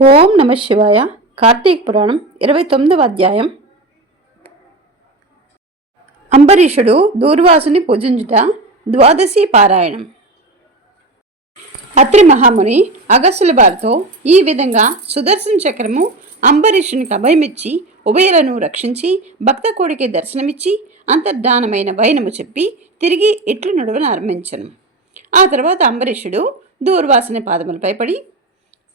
ఓం నమ శివాయ. కార్తీక పురాణం ఇరవై తొమ్మిదవ అధ్యాయం. అంబరీషుడు దూర్వాసుని పూజించుట ద్వాదశి పారాయణం. అత్రి మహాముని అగస్సుల వారితో ఈ విధంగా సుదర్శన చక్రము అంబరీషునికి అభయమిచ్చి ఉభయలను రక్షించి భక్త కోడికి దర్శనమిచ్చి అంతర్ధానమైన వైనము చెప్పి తిరిగి ఇట్లు నడవను ఆరంభించను. ఆ తర్వాత అంబరీషుడు దూర్వాసుని పాదములపై పడి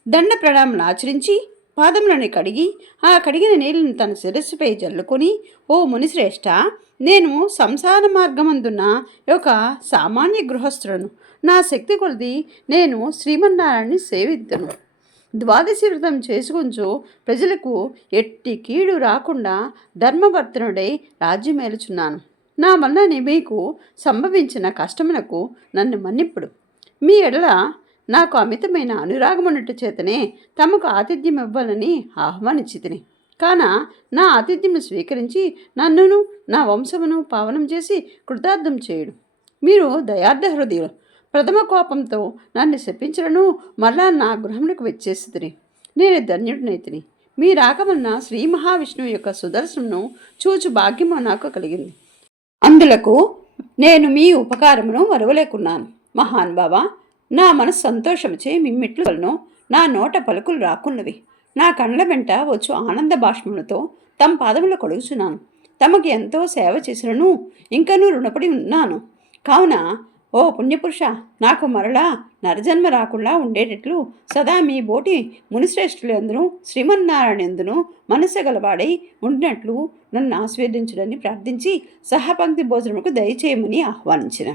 దండ ప్రణామం ఆచరించి పాదములను కడిగి ఆ కడిగిన నీళ్ళను తన శిరస్సుపై జల్లుకొని ఓ మునిశ్రేష్ఠ నేను సంసార మార్గమందున్న ఒక సామాన్య గృహస్థులను నా శక్తి కొలది నేను శ్రీమన్నారాయణని సేవిద్దును ద్వాదశి వ్రతం చేసుకుంచు ప్రజలకు ఎట్టి కీడు రాకుండా ధర్మవర్తనుడై రాజ్యమేలుచున్నాను నా వలన మీకు సంభవించిన కష్టమునకు నన్ను మన్నిప్పుడు. మీ ఎడల నాకు అమితమైన అనురాగం ఉన్నట్టు చేతనే తమకు ఆతిథ్యం ఇవ్వాలని ఆహ్వానించితిని. కాన నా ఆతిథ్యము స్వీకరించి నన్నును నా వంశమును పావనం చేసి కృతార్థం చేయుడు. మీరు దయార్థ హృదయులు. ప్రథమ కోపంతో నన్ను శపించలను మరలా నా గృహమునకు వచ్చేసితిని. నేను ధన్యుడినైతిని. మీ రాకమన్న శ్రీ మహావిష్ణువు యొక్క సుదర్శనను చూచు భాగ్యము నాకు కలిగింది. అందులకు నేను మీ ఉపకారమును మరవలేకున్నాను. మహానుభావ నా మనసు సంతోషముచే మిమ్మిట్లు వలన నా నోట పలుకులు రాకున్నవి. నా కండ్ల వెంట వచ్చు ఆనంద భాష్మములతో తమ పాదములు కొడుగుచున్నాను తమకు ఎంతో సేవ చేసినను ఇంకనూ రుణపడి ఉన్నాను. కావున ఓ పుణ్యపురుష నాకు మరలా నరజన్మ రాకుండా ఉండేటట్లు సదా మీ బోటి మునిశ్రేష్ఠులందును శ్రీమన్నారాయణందును మనసు గలవాడై ఉండినట్లు నన్ను ఆస్వాదించుడని ప్రార్థించి సహపంక్తి భోజనముకు దయచేయమని ఆహ్వానించిన.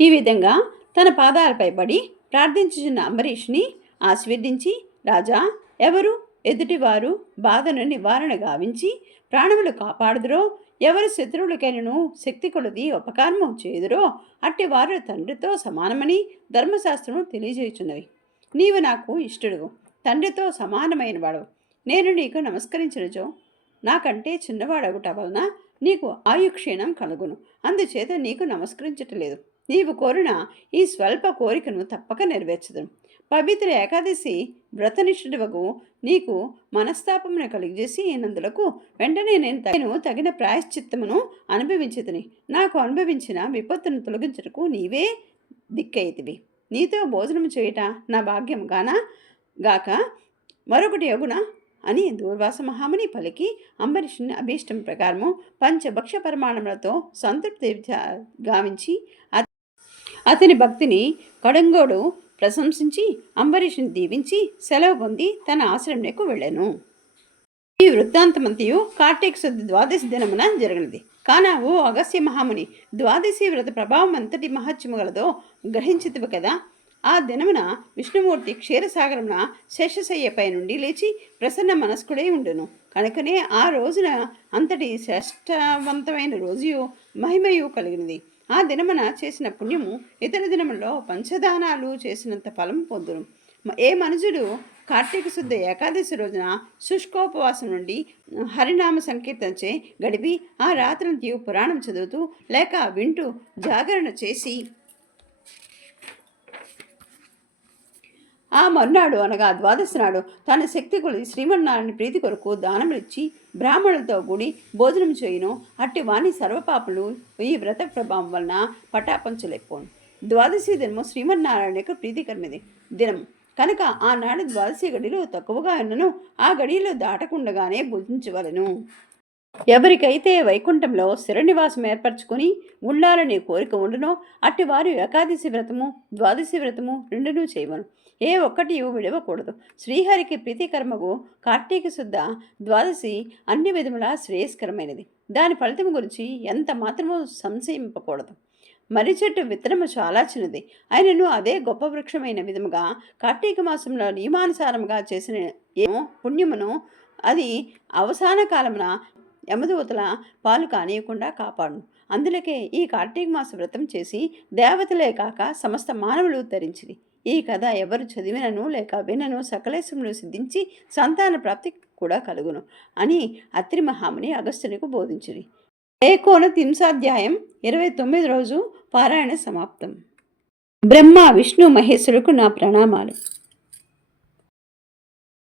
ఈ విధంగా తన పాదాలపై పడి ప్రార్థించుచున్న అంబరీష్ని ఆశీర్వదించి రాజా ఎవరు ఎదుటివారు బాధను నివారణ గావించి ప్రాణములు కాపాడుదురో ఎవరు శత్రువులకైనను శక్తి కొలది ఉపకారము చేయుదురో అట్టి వారు తండ్రితో సమానమని ధర్మశాస్త్రము తెలియజేయుచున్నవి. నీవు నాకు ఇష్టుడు తండ్రితో సమానమైన వాడవు నేను నీకు నమస్కరించినచో నాకంటే చిన్నవాడగుట వలన నీకు ఆయుక్షీణం కలుగును. అందుచేత నీకు నమస్కరించటలేదు నీవు కోరిన ఈ స్వల్ప కోరికను తప్పక నెరవేర్చదును పవిత్ర ఏకాదశి వ్రతనిష్ఠుడవకు నీకు మనస్తాపమును కలిగజేసి నందులకు వెంటనే నేను తగిన తగిన ప్రాయశ్చిత్తమును అనుభవించదని నాకు అనుభవించిన విపత్తును తొలగించుటకు నీవే దిక్కైతివి నీతో భోజనం చేయుట నా భాగ్యం గాన? గాక మరొకటి యగున అని దూర్వాస మహాముని పలికి అంబరీషుని అభీష్టం ప్రకారము పంచభక్ష పరిమాణములతో సంతృప్తి గావించి అతని భక్తిని కడంగోడు ప్రశంసించి అంబరీషుని దీవించి సెలవు పొంది తన ఆశ్రమంకు వెళ్ళాను. ఈ వృత్తాంతమంతయు కార్తీక శుద్ధ ద్వాదశి దినమున జరిగినది. కాన ఓ అగస్య మహాముని ద్వాదశి వ్రత ప్రభావం అంతటి మహత్యము గలదో కదా. ఆ దినమున విష్ణుమూర్తి క్షీరసాగరమున శేషశయ్యపై నుండి లేచి ప్రసన్న మనస్కుడై ఉండును. కనుకనే ఆ రోజున అంతటి శ్రేష్టవంతమైన రోజు మహిమయు కలిగినది. ఆ దినమున చేసిన పుణ్యము ఇతర దినములో పంచదానాలు చేసినంత ఫలం పొందును. ఏ మనుజుడు కార్తీక శుద్ధ ఏకాదశి రోజున శుష్కోపవాసం నుండి హరినామ సంకీర్తనచే గడిపి ఆ రాత్రంతి పురాణం చదువుతూ లేక వింటూ జాగరణ చేసి ఆ మర్నాడు అనగా ద్వాదశి నాడు తన శక్తి కొలి శ్రీమన్నారాయణ ప్రీతి కొరకు దానములిచ్చి బ్రాహ్మణులతో కూడి భోజనం చేయను. అట్టి వాణి సర్వపాపులు ఈ వ్రత ప్రభావం వలన పటాపంచలేకపోను ద్వాదశి దినము శ్రీమన్నారాయణ యొక్క ప్రీతికరమైనది దినం కనుక ఆనాడు ద్వాదశి గడిలో తక్కువగా ఉన్నను ఆ గడిలో దాటకుండగానే భుజించవలను. ఎవరికైతే వైకుంఠంలో శిరనివాసం నివాసం ఏర్పరచుకొని ఉండాలనే కోరిక ఉండునో అట్టి వారు ఏకాదశి వ్రతము ద్వాదశి వ్రతము రెండునూ చేయవను. ఏ ఒక్కటి విడవకూడదు. శ్రీహరికి ప్రీతికర్మకు కార్తీక శుద్ధ ద్వాదశి అన్ని విధములా శ్రేయస్కరమైనది. దాని ఫలితం గురించి ఎంత మాత్రమూ సంశయింపకూడదు. మర్రి చెట్టు విత్తనము చాలా చిన్నది. ఆయనను అదే గొప్ప వృక్షమైన విధముగా కార్తీక మాసంలో నియమానుసారముగా చేసిన ఏమో పుణ్యమును అది అవసాన కాలమున యమదూతల పాలు కానియకుండా కాపాడును. అందులకే ఈ కార్తీక మాస వ్రతం చేసి దేవతలే కాక సమస్త మానవులు ధరించిరి ఈ కథ ఎవరు చదివినను లేక వినను సకలేశములు సిద్ధించి సంతాన ప్రాప్తి కూడా కలుగును అని అత్రి మహాముని అగస్త్యునికి బోధించిరి. ఏకోన తింసాధ్యాయం ఇరవై తొమ్మిది రోజు పారాయణ సమాప్తం. బ్రహ్మ విష్ణు మహేశ్వరులకు నా ప్రణామాలు.